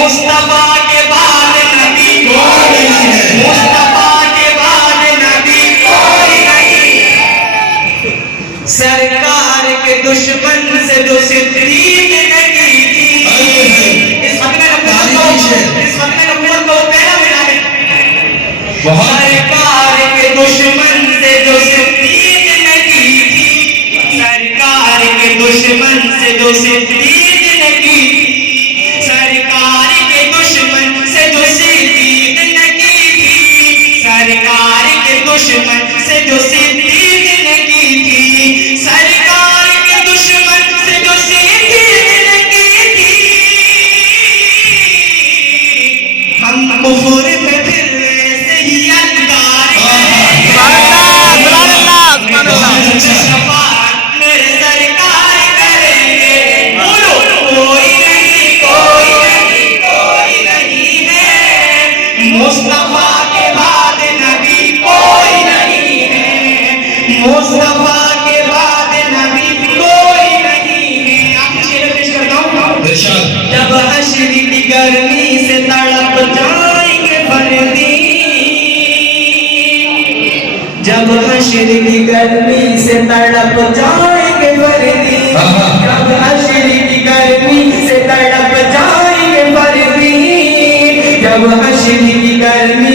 مصطفیٰ کے بعد نبی کوئی نہیں ہے، مصطفیٰ کے بعد نبی کوئی نہیں ہے۔ سرکار کے دشمن سے جو صدیق نے کی تھی، اس وقت میں نبوت کو پہلا ملا ہے۔ سرکار کے دشمن سے جو صدیق نے کی تھی، سرکار کے دشمن سے جو صدیق نے کی تھی، سرکار کے دشمن سے جو صدیق نے کی تھی، سرکار کے دشمن سے جو صدیق نے کی تھی، سرکار کے دشمن سے جو صدیق نے کی تھی، ہم کفر پہ پھر ایسے ہی انکار شفاعت میرے سرکار کریں گے۔ بولو کوئی نہیں، کوئی نہیں، کوئی نہیں ہے، مصطفیٰ کے بعد نبی کوئی نہیں ہے، مصطفیٰ کے بعد نبی کوئی نہیں ہے۔ آپ کو شعر پیش کرتا ہوں۔ جب حشر کی گرمی سے تڑپ جائیں گے فردی، جب حشر کی گرمی سے تڑپ جائیں گے فردی، جب حشر کی گرمی سے تڑپ جائیں گے فردی، جب حشر کی گرمی